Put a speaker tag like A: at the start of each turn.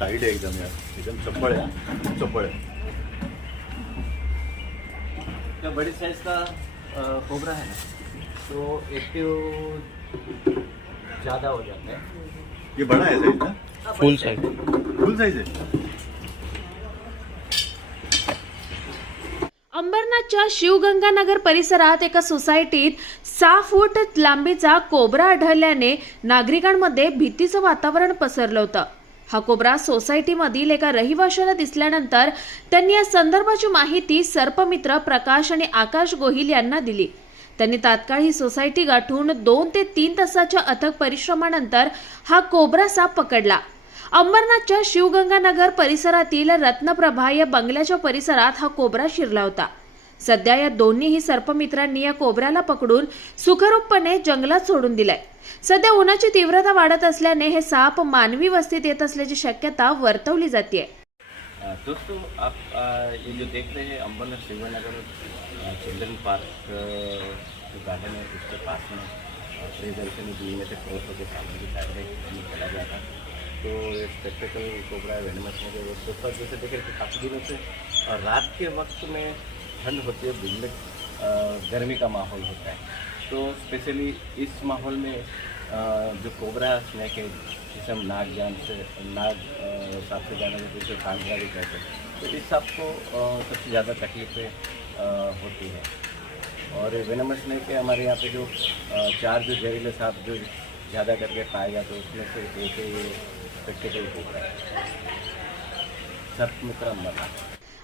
A: मतलब टाइट है एकदम यार. एकदम चप्पल है यार, चप्पल है
B: जो बड़ी साइज का कोबरा है ना तो एक्टिव ज़्यादा हो जाता है
A: ये बड़ा है साइज ना
B: फुल साइज
A: फुल साइज है
C: अंबरनाथच्या शिवगंगानगर परिसरात एका सोसायटीत सहा फूट लांबीचा कोबरा आढळल्याने नागरिकांमध्ये भीतीचं वातावरण पसरलं होतं. हा कोबरा सोसायटीमधील एका रहिवाशाला दिसल्यानंतर त्यांनी या संदर्भाची माहिती सर्पमित्र प्रकाश आणि आकाश गोहिल यांना दिली. त्यांनी तात्काळ ही सोसायटी गाठून दोन ते तीन तासाच्या अथक परिश्रमानंतर हा कोबरा साप पकडला. अंबरनाथच्या शिवगंगानगर परिसरातील रत्नप्रभा या बंगल्याच्या परिसरात हा कोबरा शिरला होता. सध्या या दोन्हीही सर्पमित्रांनी या कोबऱ्याला पकडून सुखरूपपणे जंगलात सोडून दिलाय. सध्या उन्हाची तीव्रता वाढत असल्याने हे साप मानवी वस्तीत येत असल्याची शक्यता वर्तवली जाते
B: दोस्तों आप अ, ये जो देख रहे हैं अम्बरनाथ शिवनगर चिल्ड्रन पार्क जो गार्डन है उसके पास में अ, प्रियदर्शनी जी में से क्रॉस होकर सामने की साइड में चला गया था। तो ये स्पेक्टिकल कोबरा वेनमस में जो दोस्तों जैसे देख रहे थे काफ़ी दिनों से। और रात के वक्त में ठंड होती है में गर्मी का माहौल होता है। तो स्पेशली इस माहौल में जो कोबरा स्नैक है, जिसे हम नाग जान से, नाग साफ़ से जाना जाते जिसे भी कहते हैं। तो इस सांप को सबसे ज़्यादा तकलीफें होती हैं। और वेनमस स्नैक के हमारे यहाँ पे जो चार जो जहरीले सांप जो ज़्यादा करके पाए जाते हैं, उसमें से एक है ये स्पेक्टिकल कोबरा है। सर्प मित्र अम्बरनाथ